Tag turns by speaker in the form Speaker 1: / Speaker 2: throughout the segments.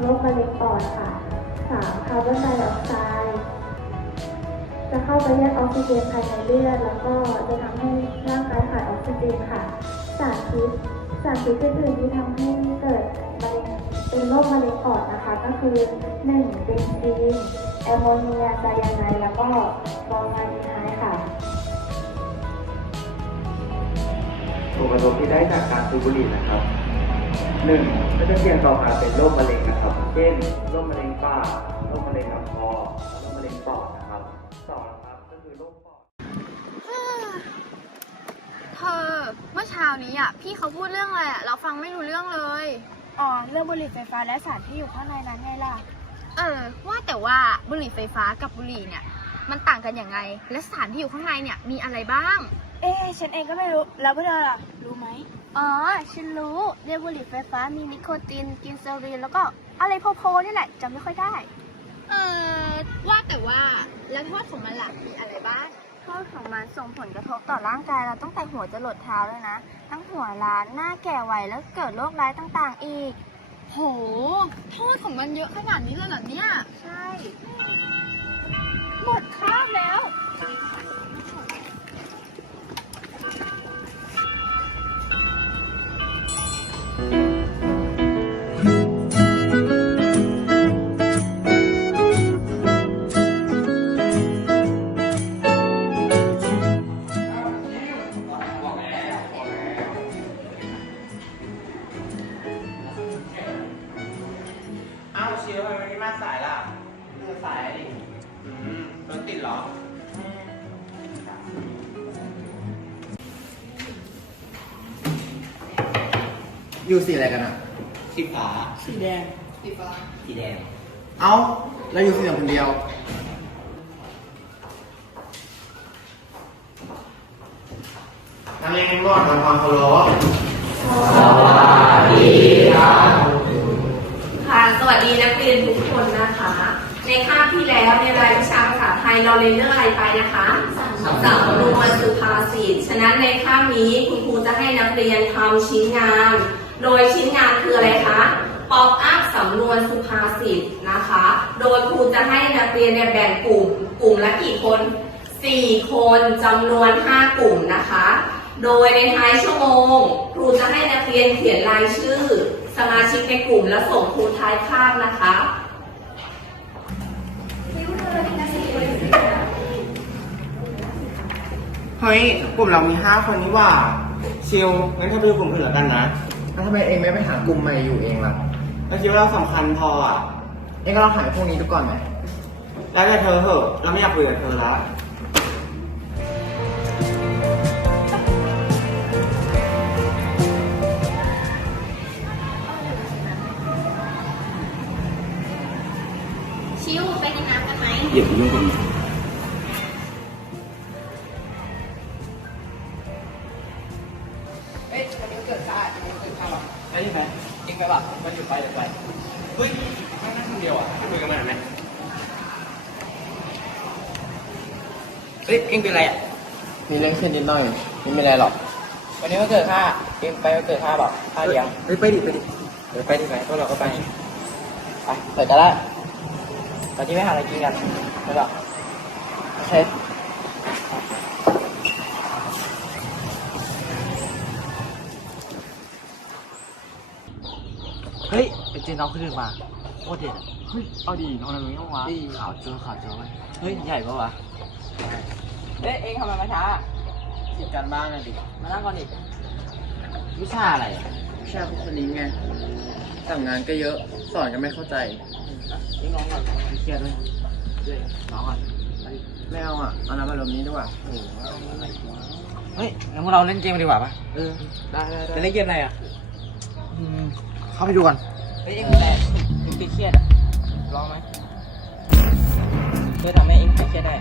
Speaker 1: โรคมะเร็งปอดค่ะสามคาร์บอนไดออกไซด์จะเข้าไปแยกออกซิเจนภายในเลือด แล้วก็จะทำให้ร่างกายขาดออกซิเจนค่ะ สารพิษสารพิษอื่นๆที่ทำให้เกิดมะเร็งเป็นโรคมะเร็งปอดนะคะ ก็คือหนึ่งเบนซีนแอมโมเนียไซยาไนด์แล้วก็ฟอร์มาลดีไฮด์ค่ะ
Speaker 2: ผลกระทบที่ได้จากการสูบบุหรี่นะครับหนึ่งก็จะเสี่ยงต่อการเป็นโรคมะเร็ง นะครับ เช่นโรคมะเร็งปากโรคมะเร็งลำคอโรคมะเร็งปอดนะครับสองนะครับก็คือโรคปอด
Speaker 3: เธอเมื่อเช้านี้อะพี่เขาพูดเรื่องอะไรอะเราฟังไม่รู้เรื่องเลย
Speaker 4: อ๋อเรื่องบุหรี่ไฟฟ้าและสารที่อยู่ข้างในนั้นไงล่ะ
Speaker 3: เออ ว่าแต่ว่าบุหรี่ไฟฟ้ากับบุหรี่เนี่ย มันต่างกันอย่างไง และสารที่อยู่ข้างในเนี่ยมีอะไรบ้าง
Speaker 4: เอ๊ะฉันเองก็ไม่รู้ แล้วพวกเธอล่ะ รู้ไหม อ๋อ ฉันรู้เรื่องบุหรี่ไฟฟ้ามีนิโคตินกินเซอรีนแล้วก็ อะไรโพๆนี่แหละจำไม่ค่อยได้
Speaker 3: เออว่าแต่ว่าแล้วโทษของมันล่ะมีอะไรบ้าง
Speaker 4: โทษของมันส่งผลกระทบต่อร่างกายเราตั้งแต่หัวจะหลดเท้าเลยนะ ทั้งหัวล้านหน้าแก่ไวแล้วเกิดโรคร้ายต่างๆอีก
Speaker 3: โห โทษของมันเยอะขนาดนี้เลยเหรอเนี่ย
Speaker 4: ใช่า
Speaker 2: สายล่ะเออสายดิอืมรถติดเหรอ
Speaker 5: อยู่สีอะไรกันอะ
Speaker 2: สีฟ้า
Speaker 5: สีแดง สีฟ้า สีแดง เอ้าแล้วอยู่สีเหลืองคนเดียว นักเรียนทั้งหมดทำความเคารพ
Speaker 6: ค่ะส วัสดีนักเรียนทุกคนนะคะ ในคาบที่แล้วในรายวิชาภาษาไทยเราเรียนเรื่องอะไรไปนะคะสำนวนสุภาษิตฉะนั้นในคาบนี้คุณครูจะให้นักเรียนทำชิ้นงาน โดยชิ้นงานคืออะไรคะป๊อปอัพสำนวนสุภาษิตนะคะ โดยครูจะให้นักเรียนเนี่ยแบ่งกลุ่ม กลุ่มละกี่คน 4 คนจำนวน 5 กลุ่มนะคะ โดยในท้ายชั่วโมง ครูจะให้นักเรียนเขียนรายชื่อ สมาชิกในกลุ่มแล้วส่งครูท้ายคาบนะคะ
Speaker 5: เฮ้ยกลุ่มเรามีห้าคนนี่หว่าชิลงั้นถ้าไปดูกลุ่มอื่นแล้วกันนะแล้วทำไมเองไม่ไปหากลุ่มใหม่อยู่เองล่ะเราคิดว่าเราสำคัญพออะเองก็ลองหาพวกนี้ดูก่อนไหมแล้วแต่เธอเหอะเราไม่อยากคุยกับเธอละ
Speaker 3: กันไหม
Speaker 2: เหยียบยุ่งกับ
Speaker 5: เฮ้ยวันนี้เกิดข้าวันนี้เกิดข้าป่ะได้ยินไหมเองไปป่ะมันอยู่ไปเดี๋ยวไป เฮ้ยนั่งนั่งคนเดียวอะไม่คุยกันมาหน่อยไหมเฮ้ยเองเป็นไรอะ มีเรื่องเครียดนิดหน่อยไม่เป็นไรหรอก วันนี้วันเกิดข้าเองไปวันเกิดข้าเปล่าข้าเลี้ยงเฮ้ยไปดิไปดิเดี๋ยวไปดิไปพวกเราก็ไป ไปเสร็จกันละตอนนี้ไปหาอะไรกินกันใช่ป่ะโอเค
Speaker 7: เฮ้ยไปเจอน้องคนอื่นมาโคตรเด็ดอะเฮ้ยเอาดีน้องนั้นไม่ต้องวะขาวเจอขาวเจอเว้ยเฮ้ยใหญ่ปะวะ
Speaker 5: เอ๊ะเองทำไมมาช้าติดกันบ้างนะดิมานั่งก่อนดิ
Speaker 7: วิชาอะไรอะ
Speaker 5: วิชาพุทธลิงไงสั่งงานก็เยอะ สอนก็ไม่เข้าใจ
Speaker 7: นี่น้องก่อนเครียดเลย ด้วยน้องก่อน
Speaker 5: ไม่เอาอะเอาน้ำอารมณ์นี้ดีกว่า
Speaker 7: โอ้โหอะไรวะเฮ้ยงั้นพวกเราเล่นเกมกันดีกว่าปะ
Speaker 5: เออได้ได้
Speaker 7: จะ
Speaker 5: ได้
Speaker 7: เล่นเกมอะไรอะอืมเข้าไปดูก่อน
Speaker 5: เฮ้ยเองเป็นไรเองเครียดอะลองไหมเพื่อทำให้เองเครียดได้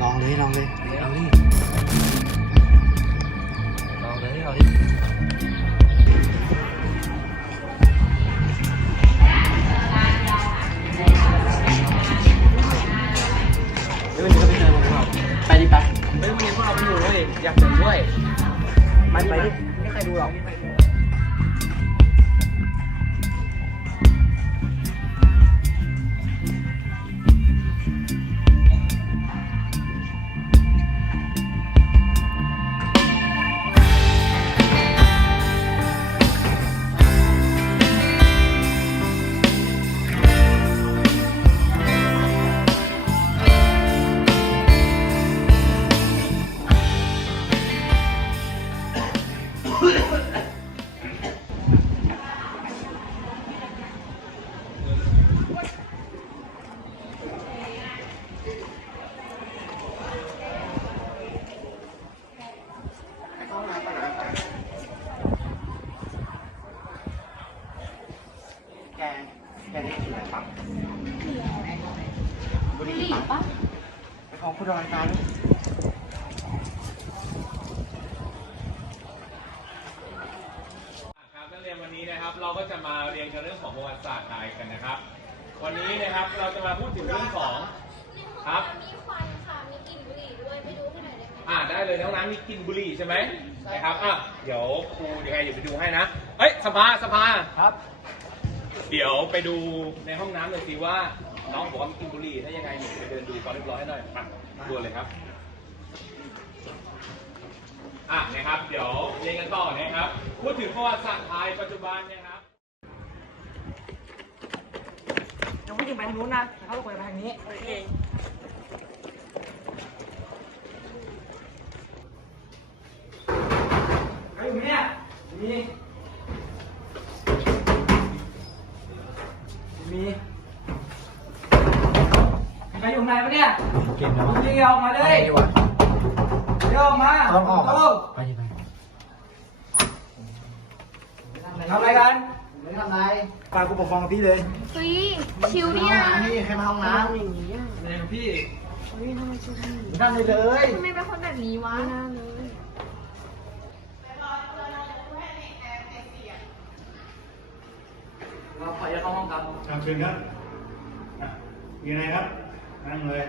Speaker 5: ลองเลย
Speaker 7: ลองเลยลองเลยเอาดิลองเลยเอาดิ อ
Speaker 5: ยู่ด้วยอยากเจอด้วย
Speaker 7: ไปไปดิไม่มีใครดูหรอก
Speaker 8: รอยกัน
Speaker 9: ครับนักเรียนวันนี้นะครับเราก็จะมาเรียนกันเรื่องของประวัติศาสตร์ไทยกันนะครับ วันนี้นะครับเราจะมาพูดถึงเรื่องของครับมีควันค่ะมีกลิ่นบุหรี่ด้วยไปดูให้หนได้ไหมอ่าได้เลยน้องน้ำมีกลิ่นบุหรี่ใช่ไหมนะครับอะเดี๋ยวครูยังไงเดี๋ยวไปดูให้นะเฮ้ยสภาสภา
Speaker 8: ครับ
Speaker 9: เดี๋ยวไปดูในห้องน้ำหน่อยสิว่า น้องบอกว่ามีกลิ่นบุหรี่ถ้ายังไงหนูไปเดินดูความเรียบร้อยให้หน่อยไปดูเลยครับ อะนะครับ เดี๋ยวเรียนกันต่อนะครับ พูดถึงประวัติศาสตร์ไทยปัจจุบันนะครับ
Speaker 8: ยังไม่ถึงไปทางนู้นนะเขาควรไปทางนี้ โอเคใครอยู่เนี่ยมีมีใครอยู่ ไหนปะเนี่ยเก็บแล้วเรียออกมาเลยเรียออกมาต้องออกไปไปทำอะไรกัน
Speaker 10: ไม่ทำไร
Speaker 8: ฝากผู้ปกครองกับพี่เลย
Speaker 3: เฮ้ยชิวเนี่ย
Speaker 10: นี่แค่มาห้องน้ำอย่างนี้
Speaker 8: อะไรของพี่ทำเลยเลย
Speaker 3: ทำไมเป็นคนแบบนี้วะ
Speaker 8: เราขอจะเข้าห้องครับ
Speaker 11: ครับเชิญครับอะมีอะไรครับ นั่งเลย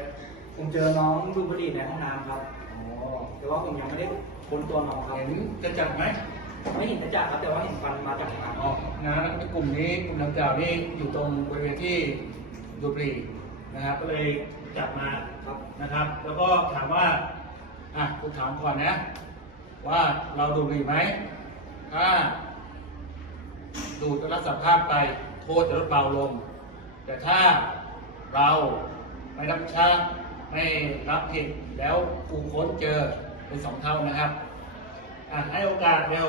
Speaker 8: ผมเจอน้องดูดบุหรี่ในห้องน้ำครับ
Speaker 11: อ๋อ
Speaker 8: แต่ว่าผมยังไม่ได้ค้นตัวน้องครับ
Speaker 11: เห็นจะจัดไหม
Speaker 8: ไม่เห็นจะจับครับ แต่ว่าเห็นฟันมาจากห้องน้ำ
Speaker 11: อ๋อนะกลุ่มนี้กลุ่มดังกล่าวนี่อยู่ตรงบริเวณที่ดูดบุหรีนะครับ ก็เลยจับมา
Speaker 8: ครับ
Speaker 11: นะครับ แล้วก็ถามว่า อะคุณถามก่อนนะ ว่าเราดูดบุหรี่ไหมถ้าดูดแล้วรับสารภาพไปโทษจะลดเบาลง แต่ถ้าเรา ไม่รับชาไม่รับผิดแล้วกูค้นเจอเป็นสองเท่านะครับอะให้โอกาสเร็ว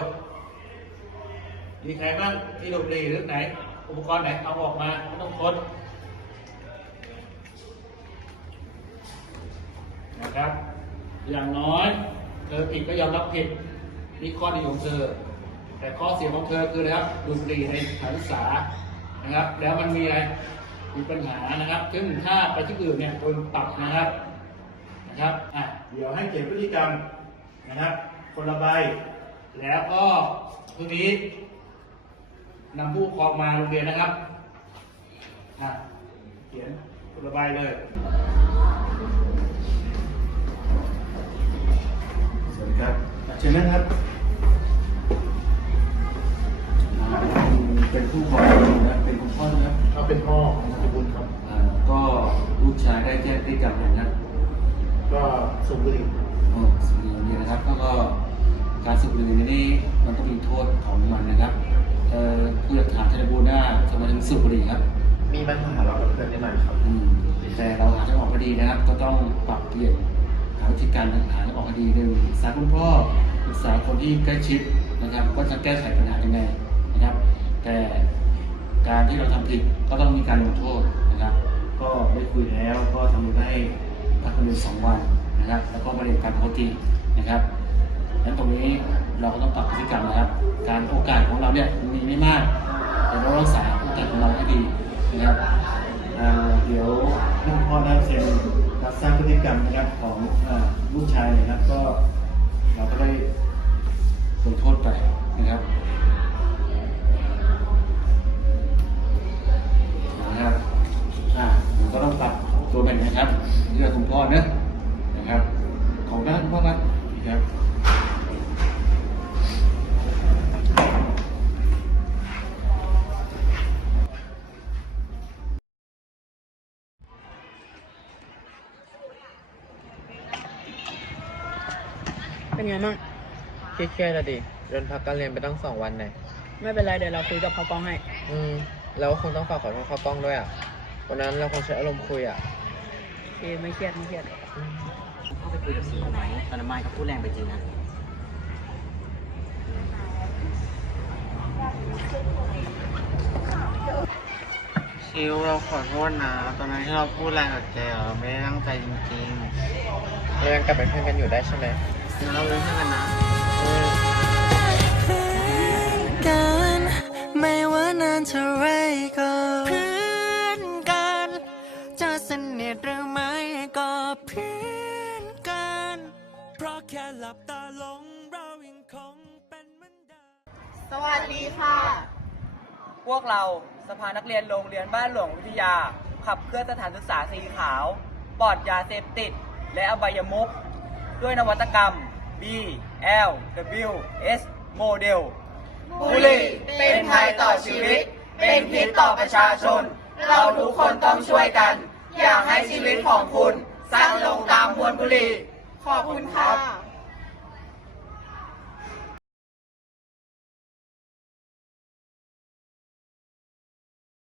Speaker 11: มีใครบ้างที่ดูดีหรือไหน อุปกรณ์ไหนเอาออกมาไม่ต้องค้นนะครับ อย่างน้อยเธอผิดก็ยอมรับผิดนี่ข้อดีของเธอ แต่ข้อเสียของเธอคือนะครับดูดบุหรี่ในสถานศึกษานะครับ แล้วมันมีอะไร มีปัญหานะครับ ซึ่งถ้าไปที่อื่นเนี่ยโดนปรับนะครับนะครับอะเดี๋ยวให้เขียนพฤติกรรมนะครับ คนละใบ แล้วก็พรุ่งนี้นำผู้ครองมาโรงเรียนนะครับอะเขียนคนละใบเลยสวัสดีครับเชิญนะครับ สูบบุหรี่ครับมี
Speaker 10: ปัญหาเรากับเพื่อนนิดหน่อยครับ
Speaker 11: อืมแต่เราหาทางออกคดีนะครับ ก็ต้องปรับเปลี่ยนหาวิธีการหาทางออกคดีหนึ่งปรึกษาคุณพ่อปรึกษาคนที่ใกล้ชิดนะครับ ก็จะแก้ไขปัญหายังไงนะครับ แต่การที่เราทำผิดก็ต้องมีการลงโทษนะครับ ก็ได้คุยแล้วก็ทำได้พักคนเดียวสองวันนะครับ แล้วก็มาเรียนการปกตินะครับดังนั้นตรงนี้เราก็ต้องปรับพฤติกรรมนะครับ การโอกาสของเราเนี่ยมีไม่มาก แต่เรารักษา โอกาสของเราให้ดีนะครับเดี๋ยวท่านพ่อได้เซ็นรับทราบพฤติกรรมนะครับของลูกชายนะครับก็เราก็ได้ลงโทษไปนะครับนะครับอ่าผมก็ต้องปรับตัวเป็นนะครับเรื่องคุณพ่อเนะนะครับ ของด้านพ่อครับ
Speaker 10: เป็นไงบ้างเครียดๆอะดิโดนพักการเรียนไปตั้งสองวันเนี่ย
Speaker 8: ไม่เป็นไรเดี๋ยวเราคุยกับพ่อกองให้
Speaker 10: อืมแล้วคงต้องฝากขอโทษเข้ากล้องด้วยอะวันนั้นเราคงใช้อารมณ์คุยอะ
Speaker 8: โอเคไม่เครียดไม่เครียดเข้าไปคุยกับซีไหมตอนนั้นไม้เขาพูดแรงไปจริงนะ
Speaker 10: ชิวเราขอโทษนะตอนนั้นที่เราพูดแรงกับแกเราไม่ได้ตั้งใจจริงๆ เรายังกลับเป็นเพื่อนกันอยู่ได้ใช่ไหม เราเป็นเพื่อนกันนะ
Speaker 12: กันไม่ว่านานเท่าไรก็เพื่อนกัน จะสนิทหรือไม่เพี้ยนกัน เพราะแค่หลับตาลงเรายังคงเป็นเหมือนเดิม
Speaker 5: สวัสดีค่ะ พวกเราสภานักเรียนโรงเรียนบ้านหลวงวิทยา ขับเคลื่อนสถานศึกษาสีขาว ปลอดยาเสพติด และอบายมุขด้วยนวัตกรรม B L W S Model บุหรี่เป็นภัยต่อชีวิต เป็นพิษต่อประชาชน เราทุกคนต้องช่วยกัน อยากให้ชีวิตของคุณสั้นลงตามมวลบุหรี่ขอบคุณค่ะ